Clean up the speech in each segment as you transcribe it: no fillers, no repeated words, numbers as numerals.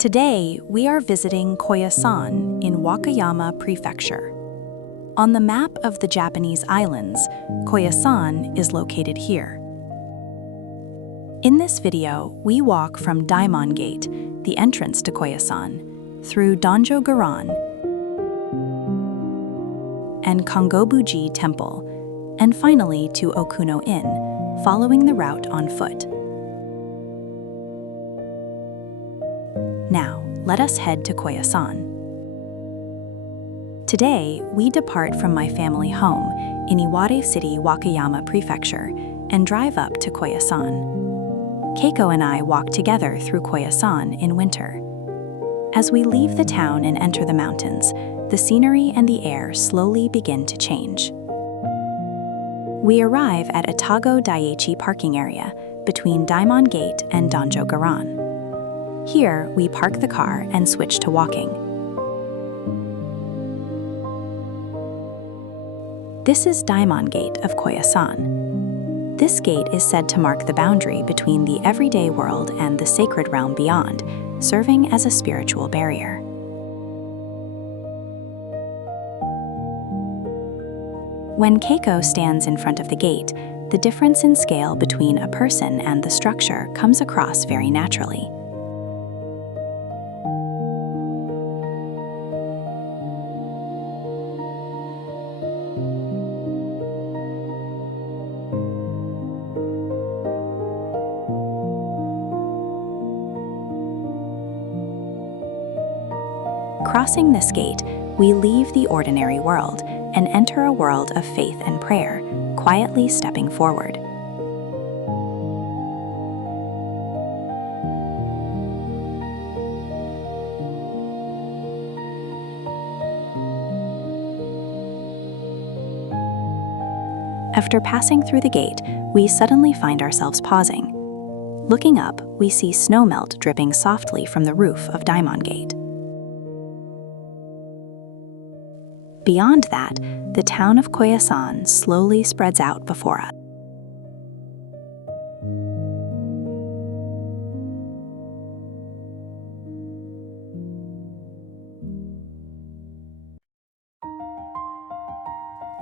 Today, we are visiting Koyasan in Wakayama Prefecture. On the map of the Japanese islands, Koyasan is located here. In this video, we walk from Daimon Gate, the entrance to Koyasan, through Danjo Garan and Kongobu-ji Temple, and finally to Okunoin, following the route on foot. Now, let us head to Koyasan. Today, we depart from my family home in Iwate City, Wakayama Prefecture, and drive up to Koyasan. Keiko and I walk together through Koyasan in winter. As we leave the town and enter the mountains, the scenery and the air slowly begin to change. We arrive at Atago Daiichi parking area between Daimon Gate and Danjo Garan. Here, we park the car and switch to walking. This is Daimon Gate of Koyasan. This gate is said to mark the boundary between the everyday world and the sacred realm beyond, serving as a spiritual barrier. When Keiko stands in front of the gate, the difference in scale between a person and the structure comes across very naturally. Crossing this gate, we leave the ordinary world and enter a world of faith and prayer, quietly stepping forward. After passing through the gate, we suddenly find ourselves pausing. Looking up, we see snow melt dripping softly from the roof of Daimon Gate. Beyond that, the town of Koyasan slowly spreads out before us.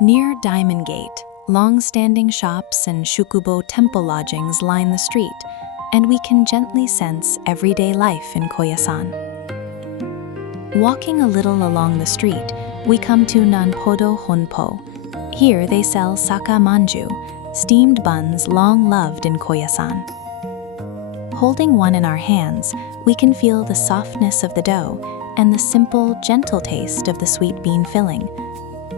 Near Daimon Gate, long-standing shops and Shukubo temple lodgings line the street, and we can gently sense everyday life in Koyasan. Walking a little along the street, we come to Nanpodo Honpo. Here they sell saka manju, steamed buns long loved in Koyasan. Holding one in our hands, we can feel the softness of the dough and the simple, gentle taste of the sweet bean filling.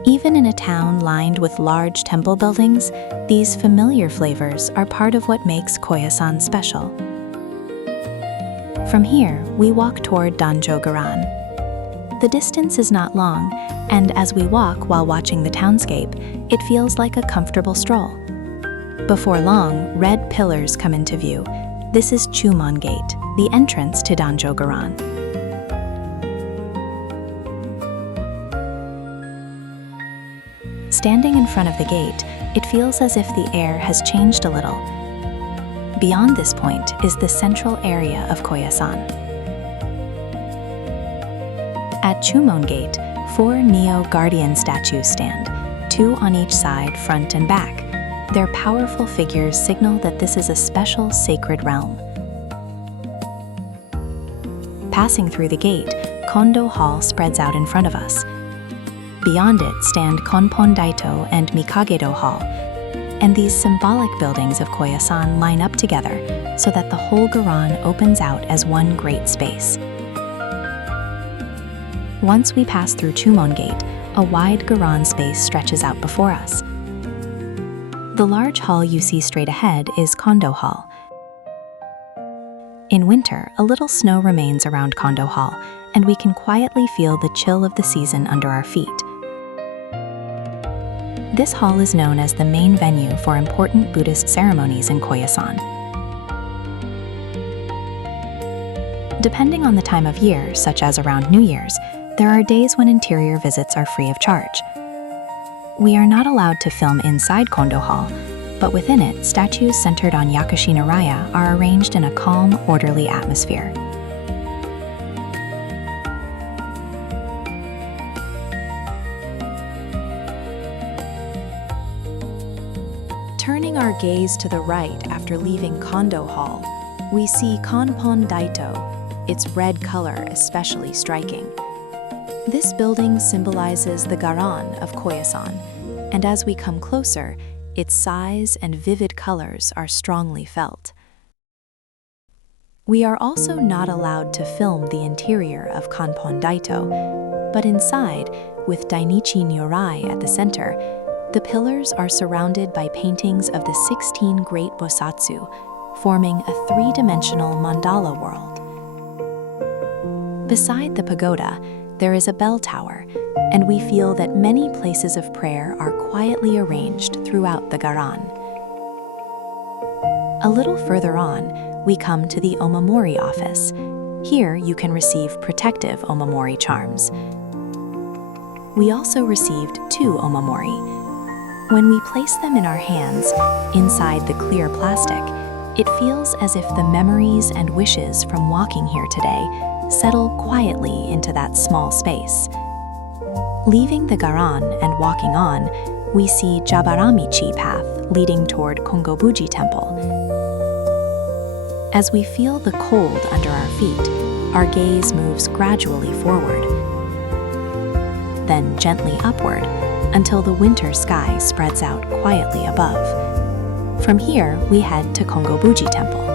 Even in a town lined with large temple buildings, these familiar flavors are part of what makes Koyasan special. From here, we walk toward Danjo Garan. The distance is not long, and as we walk while watching the townscape, it feels like a comfortable stroll. Before long, red pillars come into view. This is Chumon Gate, the entrance to Danjo Garan. Standing in front of the gate, it feels as if the air has changed a little. Beyond this point is the central area of Koyasan. At Chumon Gate, 4 Neo Guardian statues stand, 2 on each side, front and back. Their powerful figures signal that this is a special sacred realm. Passing through the gate, Kondo Hall spreads out in front of us. Beyond it stand Konpon Daito and Mikagedo Hall, and these symbolic buildings of Koyasan line up together so that the whole Garan opens out as one great space. Once we pass through Chumon Gate, a wide Garan space stretches out before us. The large hall you see straight ahead is Kondo Hall. In winter, a little snow remains around Kondo Hall, and we can quietly feel the chill of the season under our feet. This hall is known as the main venue for important Buddhist ceremonies in Koyasan. Depending on the time of year, such as around New Year's, there are days when interior visits are free of charge. We are not allowed to film inside Kondo Hall, but within it, statues centered on Yakushi Naraya are arranged in a calm, orderly atmosphere. gaze to the right after leaving Kondo Hall, we see Konpon Daito, its red color especially striking. This building symbolizes the Garan of Koyasan, and as we come closer, its size and vivid colors are strongly felt. We are also not allowed to film the interior of Konpon Daito, but inside, with Dainichi Nyorai at the center, the pillars are surrounded by paintings of the 16 great bosatsu, forming a three-dimensional mandala world. Beside the pagoda, there is a bell tower, and we feel that many places of prayer are quietly arranged throughout the Garan. A little further on, we come to the omamori office. Here you can receive protective omamori charms. We also received 2 omamori. When we place them in our hands, inside the clear plastic, it feels as if the memories and wishes from walking here today settle quietly into that small space. Leaving the Garan and walking on, we see Jabara-michi path leading toward Kongobu-ji Temple. As we feel the cold under our feet, our gaze moves gradually forward, then gently upward until the winter sky spreads out quietly above. From here, we head to Kongobu-ji Temple.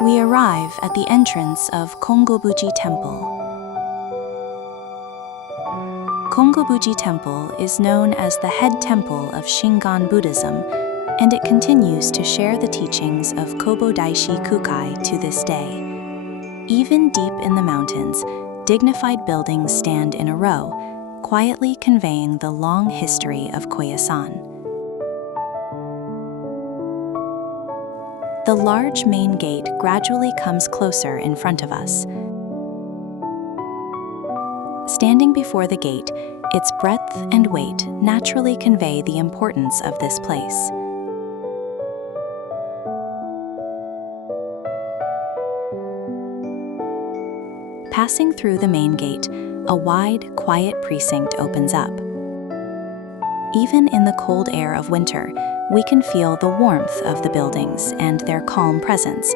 We arrive at the entrance of Kongobu-ji Temple. Kongobu-ji Temple is known as the head temple of Shingon Buddhism, and it continues to share the teachings of Kobodaishi Kukai to this day. Even deep in the mountains, dignified buildings stand in a row, quietly conveying the long history of Koyasan. The large main gate gradually comes closer in front of us. Standing before the gate, its breadth and weight naturally convey the importance of this place. Passing through the main gate, a wide, quiet precinct opens up. Even in the cold air of winter, we can feel the warmth of the buildings and their calm presence,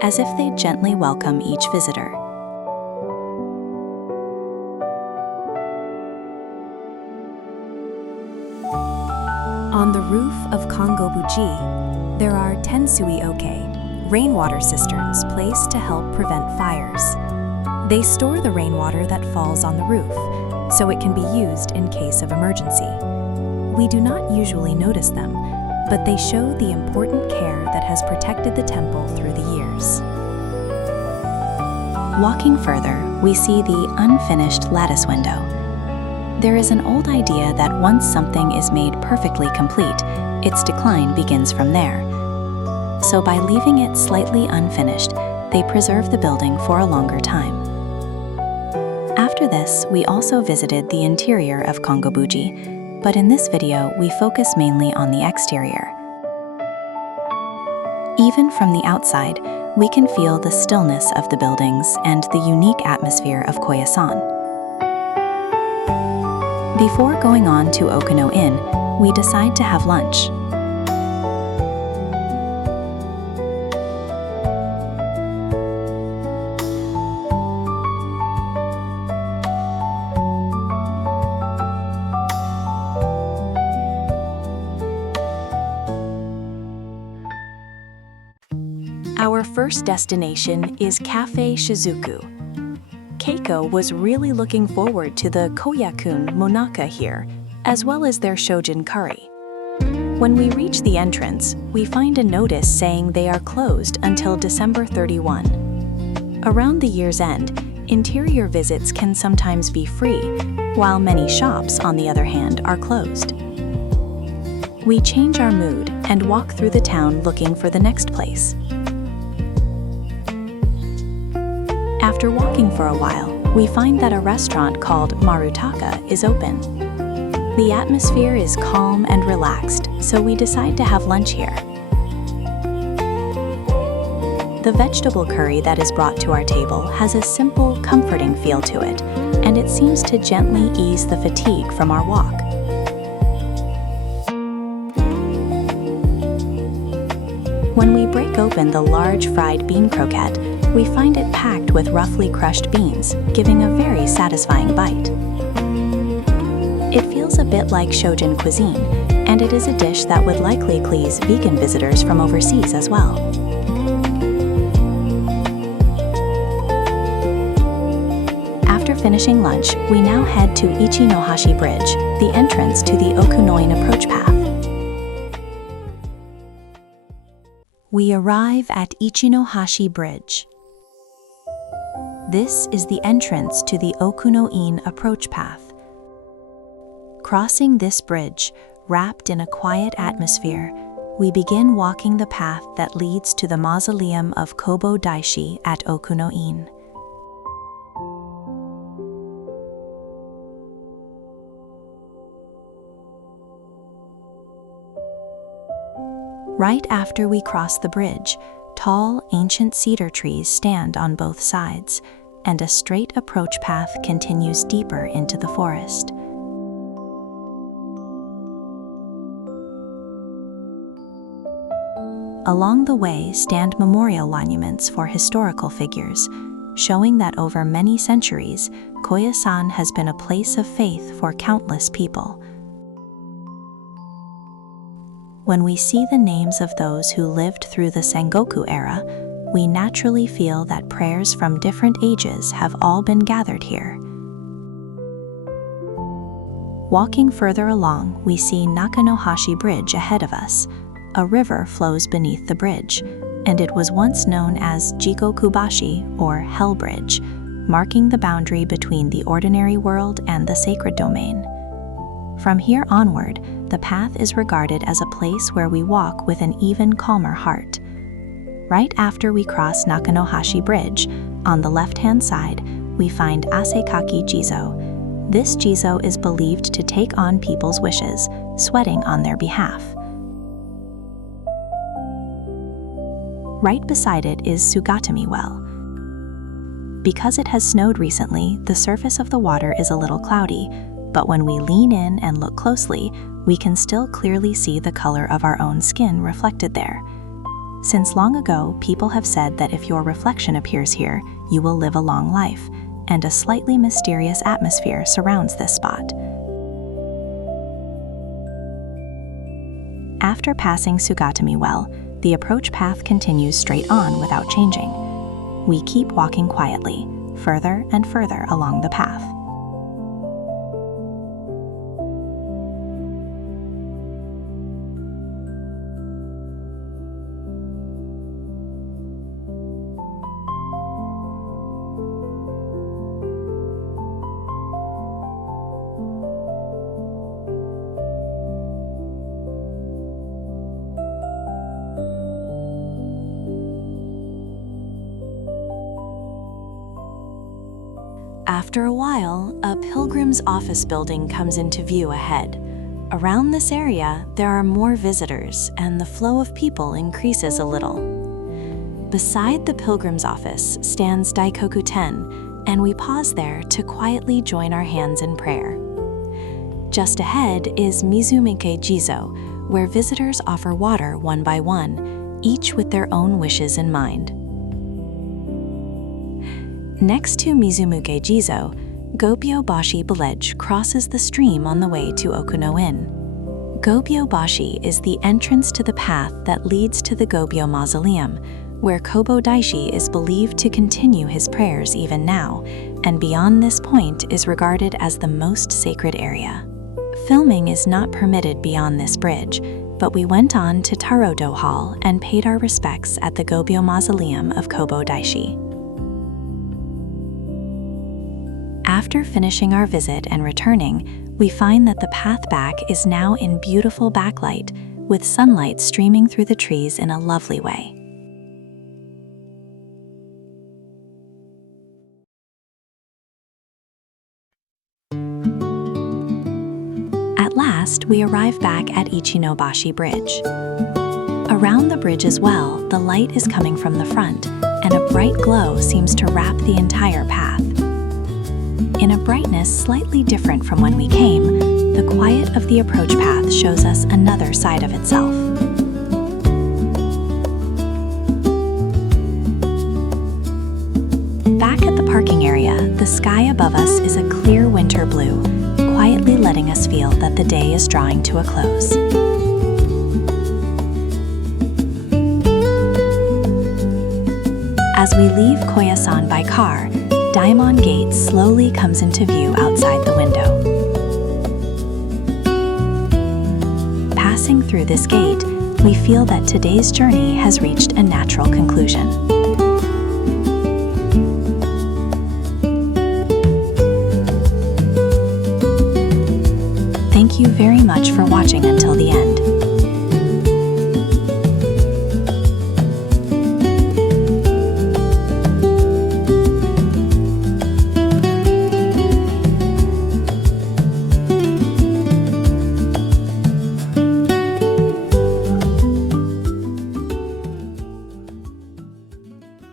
as if they gently welcome each visitor. On the roof of Kongobu-ji, there are tensui-oke, rainwater cisterns placed to help prevent fires. They store the rainwater that falls on the roof, so it can be used in case of emergency. We do not usually notice them, but they show the important care that has protected the temple through the years. Walking further, we see the unfinished lattice window. There is an old idea that once something is made perfectly complete, its decline begins from there. So by leaving it slightly unfinished, they preserve the building for a longer time. After this, we also visited the interior of Kongobu-ji, but in this video, we focus mainly on the exterior. Even from the outside, we can feel the stillness of the buildings and the unique atmosphere of Koyasan. Before going on to Okunoin, we decide to have lunch. Our first destination is Cafe Shizuku. Keiko was really looking forward to the Koyakun Monaka here, as well as their Shojin curry. When we reach the entrance, we find a notice saying they are closed until December 31. Around the year's end, interior visits can sometimes be free, while many shops, on the other hand, are closed. We change our mood and walk through the town looking for the next place. After walking for a while, we find that a restaurant called Marutaka is open. The atmosphere is calm and relaxed, so we decide to have lunch here. The vegetable curry that is brought to our table has a simple, comforting feel to it, and it seems to gently ease the fatigue from our walk. When we break open the large fried bean croquette, we find it packed with roughly crushed beans, giving a very satisfying bite. It feels a bit like Shojin cuisine, and it is a dish that would likely please vegan visitors from overseas as well. After finishing lunch, we now head to Ichinohashi Bridge, the entrance to the Okunoin approach path. We arrive at Ichinohashi Bridge. This is the entrance to the Okunoin approach path. Crossing this bridge, wrapped in a quiet atmosphere, we begin walking the path that leads to the mausoleum of Kobo Daishi at Okunoin. Right after we cross the bridge, tall, ancient cedar trees stand on both sides, and a straight approach path continues deeper into the forest. Along the way stand memorial monuments for historical figures, showing that over many centuries, Koyasan has been a place of faith for countless people. When we see the names of those who lived through the Sengoku era, we naturally feel that prayers from different ages have all been gathered here. Walking further along, we see Nakanohashi Bridge ahead of us. A river flows beneath the bridge, and it was once known as Jikokubashi, or Hell Bridge, marking the boundary between the ordinary world and the sacred domain. From here onward, the path is regarded as a place where we walk with an even calmer heart. Right after we cross Nakanohashi Bridge, on the left-hand side, we find Asekaki Jizo. This Jizo is believed to take on people's wishes, sweating on their behalf. Right beside it is Sugatami Well. Because it has snowed recently, the surface of the water is a little cloudy, but when we lean in and look closely, we can still clearly see the color of our own skin reflected there. Since long ago, people have said that if your reflection appears here, you will live a long life, and a slightly mysterious atmosphere surrounds this spot. After passing Sugatami Well, the approach path continues straight on without changing. We keep walking quietly, further and further along the path. After a while, a pilgrim's office building comes into view ahead. Around this area, there are more visitors, and the flow of people increases a little. Beside the pilgrim's office stands Daikoku-ten, and we pause there to quietly join our hands in prayer. Just ahead is Mizumuke Jizo, where visitors offer water one by one, each with their own wishes in mind. Next to Mizumuke Jizo, Gobyo-bashi Village crosses the stream on the way to Okunoin. Gobyo-bashi is the entrance to the path that leads to the Gobyo Mausoleum, where Kobo Daishi is believed to continue his prayers even now, and beyond this point is regarded as the most sacred area. Filming is not permitted beyond this bridge, but we went on to Tarodo Hall and paid our respects at the Gobyo Mausoleum of Kobo Daishi. After finishing our visit and returning, we find that the path back is now in beautiful backlight, with sunlight streaming through the trees in a lovely way. last, we arrive back at Ichinobashi Bridge. Around the bridge as well, the light is coming from the front, and a bright glow seems to wrap the entire path. In a brightness slightly different from when we came, the quiet of the approach path shows us another side of itself. Back at the parking area, the sky above us is a clear winter blue, quietly letting us feel that the day is drawing to a close. As we leave Koyasan by car, Daimon Gate slowly comes into view outside the window. Passing through this gate, we feel that today's journey has reached a natural conclusion. Thank you very much for watching until the end.